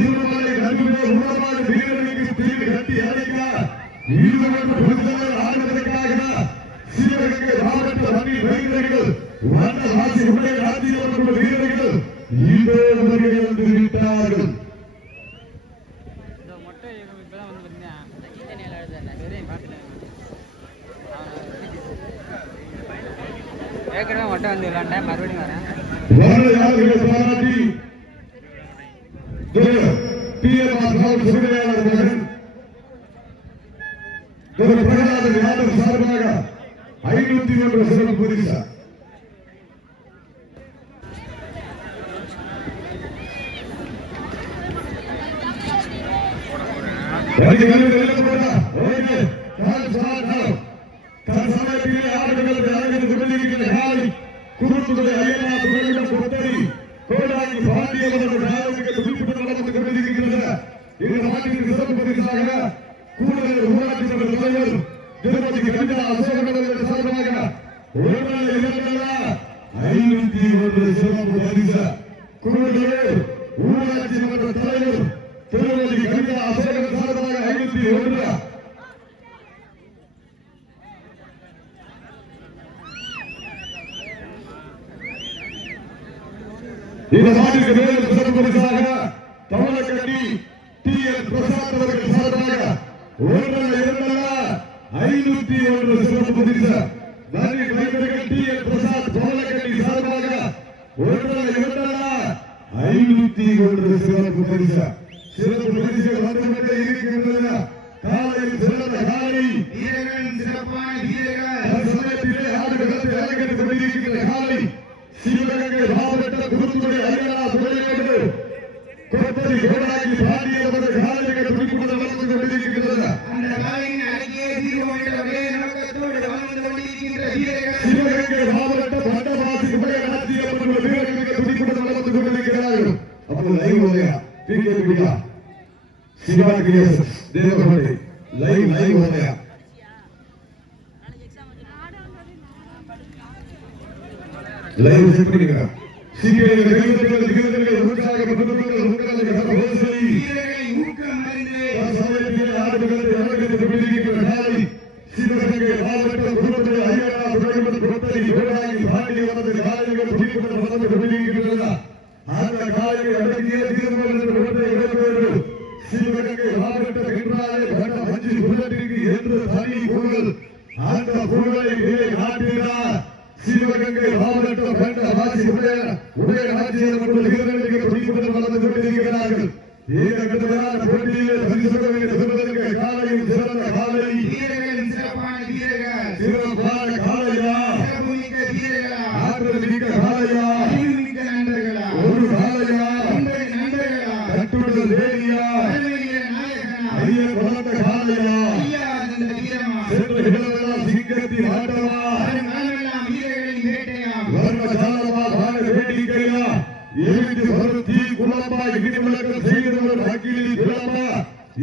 இருமலை நடுவே உணவான வீரர்களுக்கு தீர்வு கட்டி அழைக்க ஈடுபட்ட பொதுமக்கள் ஆடுவதற்காக சிவகங்கை மாவட்ட வங்கி வீரர்கள் வண்ணவாசி உடைய ராஜ்ய வீரர்கள் இதோ வருகிறது விட்டார்கள். ஏற்கனவே மொட்டை வந்து விளையாண்டேன், மறுபடியும் வரேன். பிரகலாதன் யாதவ் சார்பாக 501 சிறப்பு பரிசு. குருத்துறை ஐயனா துறையிடம் கொத்தரி கோடாங்கி பாண்டியவர்கள் நாளுக்கு துடிப்புடன் நடந்து கொண்டிருக்கிறது. இந்த நாட்டின் சிறப்பு பரிசாக கூடுதல் ஊராட்சி மன்ற தலைவர் திருமதி கஞ்சா அசோகநகர் சார்பாக 501 சிறப்பு பரிசு. கூடுதல் ஊராட்சி மன்ற தலைவர் திருமதி கஞ்சா அசோகநகர் சார்பாக 501. இந்த நாட்டிற்கு மேலும் சிறப்பு பரிசாக தமிழகட்டி டி என் பிரசாத் அவர்கள் சார்பாக 501 சிறப்பு பரிசு. நன்றி நண்பர்கள். டி என் பிரசாத் தமிழகட்டி சார்பாக 501 சிறப்பு பரிசு. சிறப்பு பரிசுகள் வந்துவிட்டே இருக்கின்றன. காலையில் சிறந்த காலை வீரர்கள், சிறப்பான வீரர்கள் சமயத்திலே ஆடுகளத்தை அலங்கரித்துக் கொண்டிருக்கின்ற காலை சிவகங்கை மாவட்ட குருத்துறை ஐயனா துறையோடு கொத்தரி கோடாங்கி பாண்டியவர்கள் காலையை துடிப்புடன் நடந்து கொண்டிருக்கின்றன. அந்த காலையின் அழகிய தீர்மானித்த ஒரே நோக்கத்தோடு வாழ்ந்து கொண்டிருக்கின்ற வீரர்கள் சிவகங்கை மாவட்ட வண்டவாசி உபயராட்சி வீரர்களுக்கு துடிப்புடன் நடந்து கொண்டிருக்கிறார்கள். அப்போது லைவ் ஓதையா பிகேபியா சிவாஜி தேவகோட்டை லைவ் ஓதையா லைவ் செட் பண்ணிருக்காங்க. சீக்கிரம் கைவிடுங்கள் உற்சாகப்படுத்துங்கள். உங்களுக்கு சகோதரி வீரர்களை ஊக்கம் அறிந்து சமயத்திலே ஆடுகளத்தை அலங்கரித்துக் கொண்டிருக்கிற காலை சிவகங்கை மாவட்ட குருத்துறை ஐயனா துறைமுக கொத்தரி கோடாங்கி பாண்டியவரது காலைகள் துடிப்புடன் நடந்து கொண்டிருக்கின்றன. அந்த காலையை அடங்கிய தீர்மானம் ஒன்றை இழந்தோடு சிவகங்கை மாவட்ட என்றாலே வட மஞ்சி புல்லட்டிற்கு என்று தனி புகழ். அந்த புகழை நாட்டினார் சிவகங்கை மாவட்ட வண்டவாசி உபயராட்சி வீரர்களுக்கு துடிப்புடன் நடந்து கொண்டிருக்கிறார்கள். கடுமையான போட்டியிலே பரிசுகளுக்கு காலையும் சிறந்த காலை வீரர்களின் சிறப்பான வீரர்கள், சிறப்பான காலையா, சிறப்புமிக்க வீரர்களா, ஆற்றல் மிக்க காலையா, மிக்க நண்பர்களா, ஒரு காலையா, நண்பர்களா, கட்டுடல் வேலியா, ஐயன் வளர்ந்த காலையா, சென்ற இடமெல்லாம் சிங்கத்தின் ஆட்டமா, எழுதி வரும் தீ குழம்பா இடிமுழக்கம் செய்கிறவர் அகிலில் விளம்பா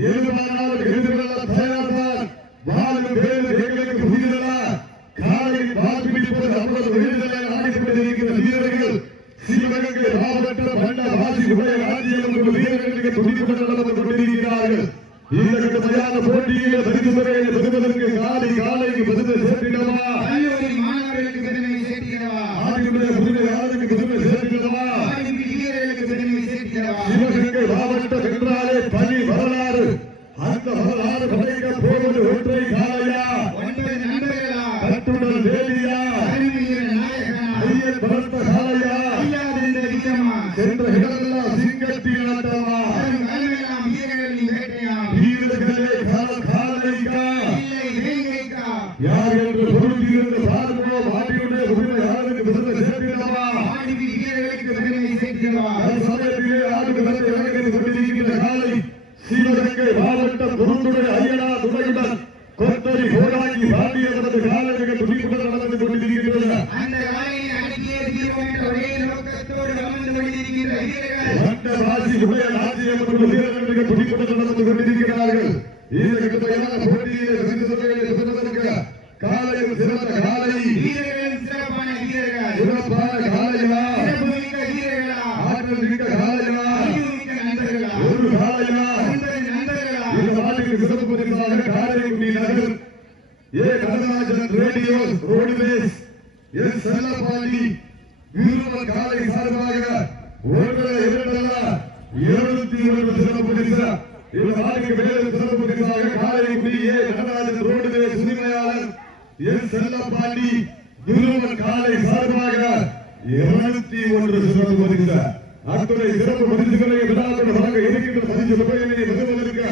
எழுமானால் எழுதுவல்ல தயார்தான் வாழும் வேறு எங்களுக்கு புரிதலா காலை பால் பிடிப்பது அவ்வளவு எழுதலை ஆடிக்கொண்டிருக்கிற வீரர்கள் சிவகங்கை மாவட்ட வண்டவாசி உபயராட்சியம் வீரர்களுக்கு துடிப்புடன் நடந்து கொண்டிருக்கிறார்கள். இந்த கடுமையான போட்டியிலே பரிசு தொகையை பெறுவதற்கு காலைக்கு பரிசு சேர்த்திடவா, மாணவர்களுக்கு பெருமை சேர்த்திடவா, ஆடியுடைய புதுமை யாருக்கு பெருமை சேர்த்திடவா, சிவகங்கை மாவட்டம் என்றாலே தனி வரலாறு. அந்த வரலாறு படைக்க போவது ஒன்றை காலையா, கட்டுடல் வேலியா, ஐயன் பலத்த காலையா, சென்ற இடமெல்லாம் சிங்கத்தின் ஆட்டமா, வீரர்களே காலைக்கா யார் என்று பொருந்திருந்து பார்ப்போம். ஆடியுடைய புதுமை யாருக்கு பெருமை சேர்த்திடவா, சமயத்திலே ஆடுகளத்தை அலங்கரித்துக் கொண்டிருக்கின்ற காலை சிவகங்கை மாவட்ட குருத்துறை ஐயனா துறையுடன் கொத்தரி கோடாங்கி பாண்டியவரது காலைகள் துடிப்புடன் நடந்து கொண்டிருக்கின்றன. வண்டவாசி உபயராட்சியம் வீரர்களுக்கு துடிப்புடன் நடந்து கொண்டிருக்கிறார்கள். இந்த கடுமையான போட்டியிலே பெறுவதற்கு காலையில் சிறந்த காலை வீரர்களின் சிறப்பான வீரர்கள், சிறப்பான காலையா, ஆற்றல் மிக்க காலையா, ஒரு எஸ் செல்லப்பாண்டி இருவர் காலை சார்பாக ஒன்றரை இரண்டல்ல 201 சிறப்பு பரிசு. இந்த நாளுக்கு மேலும் சிறப்பு பரிசாக காலைக்குடி ஏ நடராஜன் ரோடு சுதிமையாளர் எஸ் செல்லப்பாண்டி இருவர் காலை சார்பாக 201 சிறப்பு பரிசு. அத்துறை சிறப்பு பரிசுகளை விழாக்கள் வழங்க இருக்கின்ற பரிசு தொகையினை பெறுவதற்கு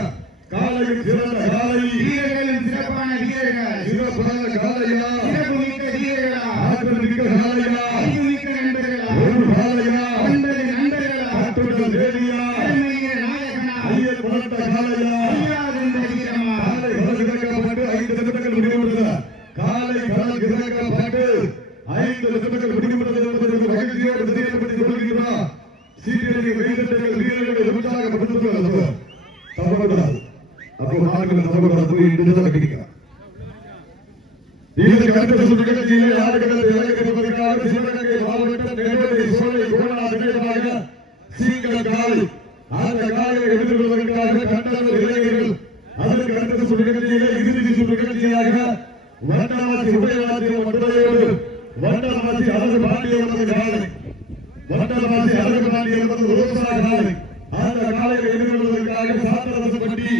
காலையில் சிறந்த காலை வீரர்களின் சிறப்பான வீரர்கள், சிறப்பான காலையா, சிறப்புமிக்க வீரர்களா, ஆற்றல் மிக்க காலையா, அறிவுமிக்க நண்பர்களா, ஒரு காலையா, 9 நண்பர்களா, ஆற்றுடன் வேலியா, தலைமையின் நாயகனா, ஐயர் பலத்த காலையா, ஐயாவிருந்த வீரமா, காலை களம் இறக்கப்பட்டு 5 நிமிடங்கள் முடிவுறுத்தது. காலை களம் இறக்கப்பட்டு 5 நிமிடங்கள் முடிவுறுத்தது என்பதற்கு மகிழ்ச்சியோடு தெரியப்படுத்திக் கொள்கிறோம். சீரியலை கைதட்டங்கள் வீரர்களை உற்சாகப்படுத்துவது தவறக்கூடாது. அப்போ மார்களை தவறக்கூடாது. போய் இடுதலை கிடைக்கலாம். இதற்கு அடுத்த சுற்று நிகழ்ச்சியிலே ஆடுகளத்தை இறக்கப்பதற்காக சிவகங்கை மாவட்டம் நெல்லை சோலை கோணா நினைவாக சீங்கல் காலை அந்த காலையை எதிர்கொள்வதற்காக கண்டவர் இளைஞர்கள். அதற்கு அடுத்த சுற்று நிகழ்ச்சியிலே இறுதி சுற்று நிகழ்ச்சியாக வண்டவாசி உதயவாசி மதுரையோடு வண்டவாசி அழகு பாண்டியவரது காலை வண்டவாசி அழகு பாண்டியவரது ரோசா காலை அந்த காலையை எதிர்கொள்வதற்காக சாத்தரசப்பட்டி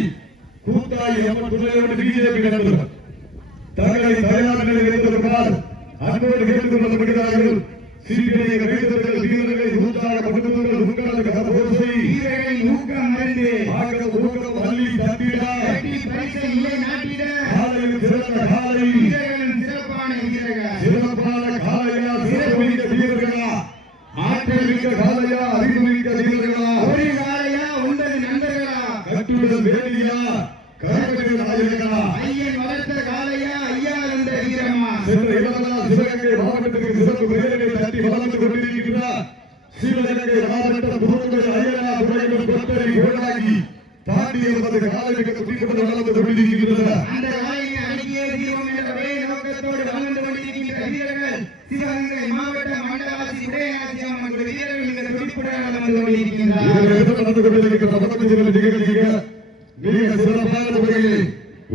கூத்தாய் அம்மன் துறையோடு பிஜேபி நண்பர்கள் தங்களை தயார் நிலையில் வைத்திருக்கிறார். அன்போடு கேட்டுக் கொள்ளப்படுகிறார்கள். சீக்கிரத்தை கைதட்டல் வீரர்களை உற்சாகப்படுத்துங்கள். உங்களுக்கு சந்தோஷை வீரர்களின் ஊக்கம் அறிந்து, ஊக்கம் அள்ளி தந்திட கட்டி பரிசை நிலை நாட்டிட, காலையில் சிறந்த காலை வீரர்களின் சிறப்பான வீரர்கள், சிறப்பான காலையா, சிறப்புமிக்க வீரர்களா, ஆற்றல் மிக்க காலையா, அறிவுமிக்க வீரர்களா, ஒரு காலையா, 9 நண்பர்களா, கட்டுடன் வேலியா, கரகடி நாயகனா, ஐயன் வளர்த்த காலையா, ஐயாவிருந்த வீரமா, சென்ற இடமெல்லாம் சிவகங்கை மாவட்டத்துக்கு சிறப்பு பெயரை தட்டி வளர்ந்து கொண்டிருக்கிறார். சிவகங்கை மாவட்டம் புதுக்கை அய்யனா துறைகள் கொத்தரை கோடாகி பாண்டியவரது காலைக்கு குறிப்பிட்டு வளர்ந்து கொண்டிருக்கிறது. அந்த காலையை அடக்கியே தீர்வோம் என்ற ஒரே நோக்கத்தோடு வளர்ந்து கொண்டிருக்கின்ற வீரர்கள் சிவகங்கை மாவட்டம் மண்டவாசி உடையாசி அம்மன் வீரர்கள் இந்த குறிப்பிட்ட வந்து கொண்டிருக்கின்றார். நடந்து கொண்டிருக்கிற வழக்கு சிறந்த நிகழ்ச்சிக்கு மிக சிறப்பான முறையில்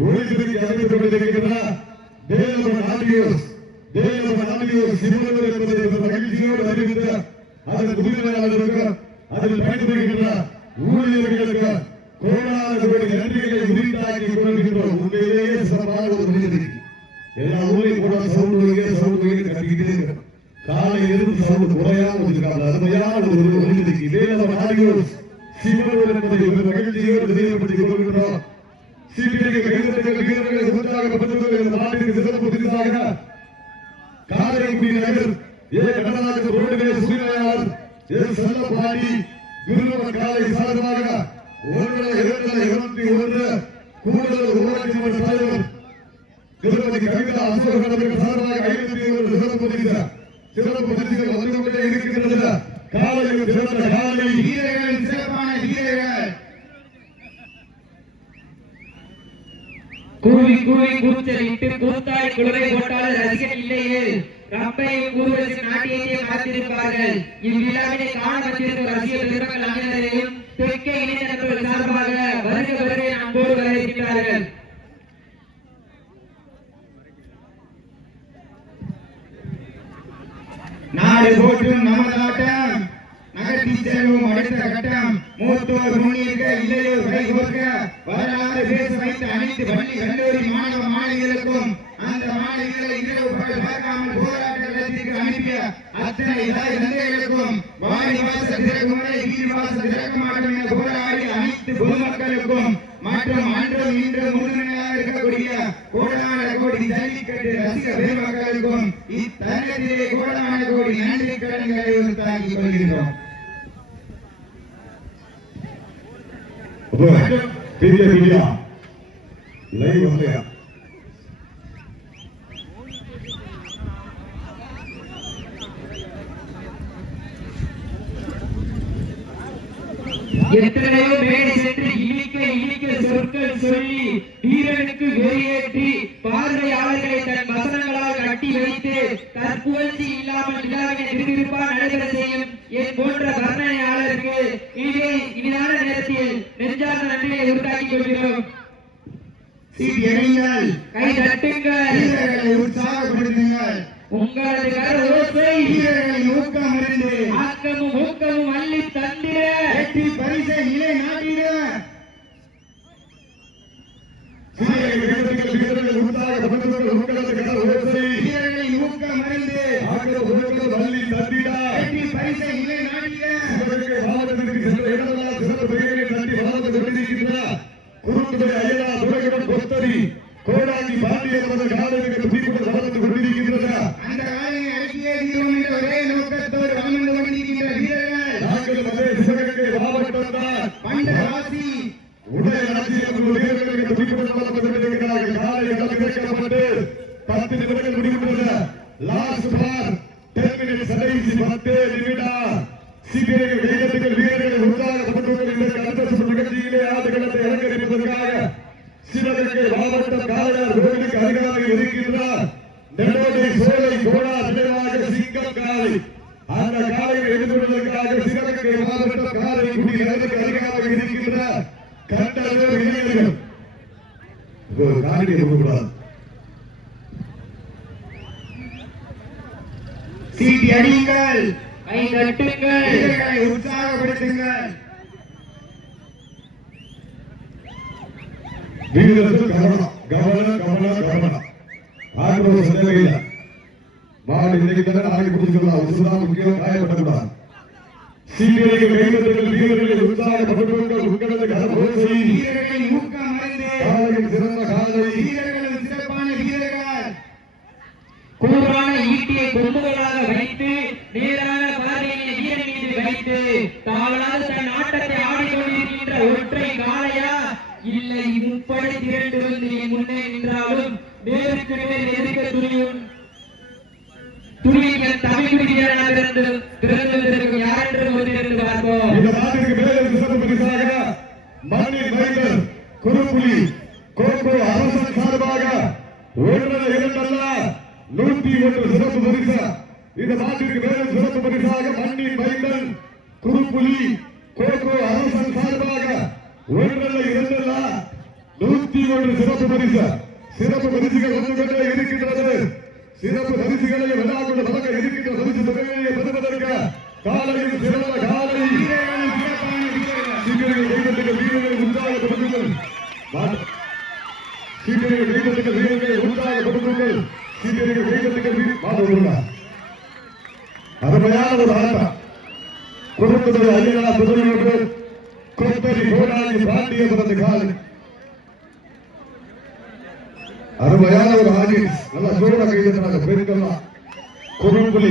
ஒளிபெருக்கி அமைத்துக் கொண்டிருக்கின்ற தேவன் ஆடியோஸ் சிவனூர் என்பதை மகிழ்ச்சியோடு அறிவித்த அதன் உரிமையாளருக்கு அதில் பயன்படுகின்ற ஊழியர்களுக்கு கோடான கோடி நன்றிகளை உரித்தாக்கி கொள்கின்றோம். உண்மையிலேயே சிறப்பான ஒரு நிகழ்ச்சி. எல்லா ஊரையும் கூட சவுண்ட் கட்டிக்கிட்டே இருக்கிறோம். காலை இருந்து சவுண்ட் குறையாம வச்சிருக்காங்க. அருமையான ஒரு நிகழ்ச்சி. தேவன் ஆடியோஸ் சிவனூர் என்பதை மகிழ்ச்சியோடு தெரியப்படுத்திக் கொள்கின்றோம். சீக்கிரத்தை கைதட்டல் வீரர்களை உற்சாகப்படுத்துவது நாட்டிற்கு சிறப்பு பரிசாக காரைக்குடி நகர் ஏ நடராஜன் ரோடு சுதிமையாளர் எஸ் செல்லப்பாண்டி இருவர் காலை சார்பாக 1-2-21 கூடுதல் ஊராட்சி மன்ற தலைவர் திருமதி கவிதா அசோகன் அவர்கள் சார்பாக 501 சிறப்பு பரிசுகள் வந்து கொண்டே இருக்கின்றன. காலையில் சிறந்த காலை வீரர்களின் சிறப்பான வீரர்கள் கூவி கூவி கூச்சலிட்டு கூத்தாய் குழுவை போட்டால் ரசிகர் இல்லையே ரப்பையை கூறுவது நாட்டியத்தை பார்த்திருப்பார்கள். இவ்விழாவினை காண வந்திருக்கும் ரசிகர் பெருமக்கள் அனைவரையும் தெற்கே இளைஞர்கள் சார்பாக வருக வருகை அன்போடு வரவேற்கிறார்கள். நாடு போற்றும் நமது ஆட்டம் நகர்த்தி செல்வோம் அடுத்த கட்டம். மூத்தோர் முன்னிற்க இளையோர் கைகோர்க்க வரலாறு பேச வைத்த அனைத்து பள்ளி கல்லூரி மாணவ மாணவிகளுக்கும் அந்த மாணவிகளை இரவு பகல் பார்க்காமல் போராட்ட களத்திற்கு அனுப்பிய அத்தனை தாய் தந்தைகளுக்கும் வாடி வாசல் திறக்கும் வரை வீதி வாசல் திறக்க மாட்டோம் என போராடி அனைத்து பொதுமக்களுக்கும் மற்றும் அன்றும் இன்றும் முழுமையாக இருக்கக்கூடிய கோடான கோடி ஜல்லிக்கட்டு ரசிக பெருமக்களுக்கும் இத்தருணத்திலே கோடான கோடி நன்றி கடன்களை தாக்கிக் கொள்கின்றோம். எத்தனையோ மேடை சென்று இனிக்க சொற்கள் சொல்லி வீரனுக்கு வெளியேற்றி பார்வையாளர்களை தன் வசனங்களால் கட்டி வைத்து தற்புகழ்ச்சி இல்லாமல் விழாவினை விறுவிறுப்பாக நடைபெற செய்யும் என் போன்ற வர்ணனையாளருக்கு இனிதான நேரத்தில் நெஞ்சார்ந்த நன்றியை உண்டாக்கிக் கொள்கிறோம். சீட்டி அணியுங்கள், கை தட்டுங்கள், வீரர்களை உற்சாகப்படுத்துங்கள். உங்களது கரோசை வீரர்களின் ஊக்கம் இருந்து ஆக்கமும் ஊக்கமும் அள்ளி தந்திர வெற்றி பரிசை நிலை நாட்டிட வீரர்கள் உற்சாகப்படுத்துங்கள் உங்களது கரோசை வீரர்களின் ஊக்கம் இருந்து வள்ளி தந்திடா வெற்றி பரிசை நிலை நாட்டிட சிவகங்கை மாவட்டத்திற்கு சென்ற இடமெல்லாம் சிறப்பு பெயரை தட்டி வளர்ந்து கொண்டிருக்கின்றனர். குறுக்குதுறை ஐயா துறையுடன் கொத்தரி கோடாங்கி பாண்டியன் அவர்கள் காலையில் தீக்குடன் வளர்ந்து கொண்டிருக்கின்றனர். அந்த காலையை அடக்கியே தீரும் என்ற ஒரே நோக்கத்தோடு வளம் வந்து கொண்டிருக்கின்ற வீரர்கள் நாங்கள் அதே சிவகங்கை மாவட்டம் தான் பண்டவாசி உடைய ராஜ்யம் வீரர்களுக்கு தீக்குடன் வளர்ந்து கொண்டிருக்கிறார்கள். காலை களமிறக்கப்பட்டு 10 நிமிடங்கள் முடிகின்றன. லாஸ்ட் பார் 10 மினிட்ஸ் கடைசி 10 நிமிடம். சீக்கிரம் வீரர்கள் வீரர்களை உற்சாகப்படுத்துவதற்கு இந்த கருத்து நிகழ்ச்சியிலே ஆடுகளத்தை அலங்கரிப்பதற்காக சிவகங்கை மாவட்டம் காளையார் கோயிலுக்கு அருகாமையில் இருக்கின்றார் நெல்லோடை சோலை கோடா நினைவாக சிங்கம் காளை. அந்த காளையை எதிர்கொள்வதற்காக சிவகங்கை மாவட்டம் காளைக்குடி நகருக்கு அருகாமையில் இருக்கின்ற கண்டவர் இளைஞர்கள் காணிக்கை கூடாது. சீட்டி அடியுங்கள் கை தட்டுங்கள் வீரர்களை உற்சாகப்படுத்துங்கள் வீரர்கள் கவனம் கவனம் கவனம் கவனம் ஆக்ரோஷ தேவையில்லை. மாடு இன்னைக்கு தானே ஆடி பிடிச்சிக்கலாம். உசுதான் முக்கியம், காயப்படக்கூடாது. சீக்கிரங்கள் கைதட்டுங்கள் வீரர்களை உற்சாகப்படுத்துங்கள் உங்களது கரோசை வீரர்களின் ஊக்கம் அறிந்து காலையில் சிறந்த காலை வீரர்களும் சிறப்பான வீரர்கள் கூறான ஈட்டியை கொம்புகளாக வைத்து நேரான பார்வையை வீரன் மீது வைத்து தாவலாக தன் ஆட்டத்தை ஆடிக்கொண்டிருக்கின்ற ஒற்றை காளையா இல்லை முப்படை திரண்டு வந்து முன்னே நின்றாலும் நேருக்கு நேர் எதிர்க்க துணியின் தமிழ் வீரனாக பிறந்திருக்கும் யார் என்று ஒன்றிருந்து பார்ப்போம். இந்த நாட்டிற்கு மேலே சிறப்பு பரிசாக மண்ணின் மைந்தர் குறுப்புலி கோகோ அரசன் சார்பாக 101 சிறப்பு பரிசு. இந்த நாட்டிற்கு மேலே சிறப்பு பரிசாக மண்ணின் மைந்தன் குறுப்புலி கோகோ அரசன் சார்பாக 101 சிறப்பு பரிசு. சிறப்பு பரிசுகள் வந்து கொண்டே இருக்கின்றது. சிறப்பு பரிசுகளை விழாக்கள் வழங்க இருக்கின்ற பரிசு தொகையை பெறுவதற்கு காலையில் சிறந்த காலை வீரர்களும் சிறப்பான வீரர்கள் சீக்கிரங்கள் தெய்வத்துக்கு வீரர்களை உற்சாகப்படுத்துங்கள். சீக்கிரங்கள் தெய்வத்துக்கு வீரர்களை உற்சாகப்படுத்துங்கள். சீக்கிரங்கள் தெய்வத்துக்கு மாறுகிறார். அருமையான ஒரு ஆட்டம். குறுக்குதுறை ஐயா புதுமையோடு கொத்தரி கோடாங்கி பாண்டியபுரத்து காலை. அருமையான ஒரு ஆடியன்ஸ். நல்லா சோழ கைதட்டாங்க பெருங்கெல்லாம் குறும்புலி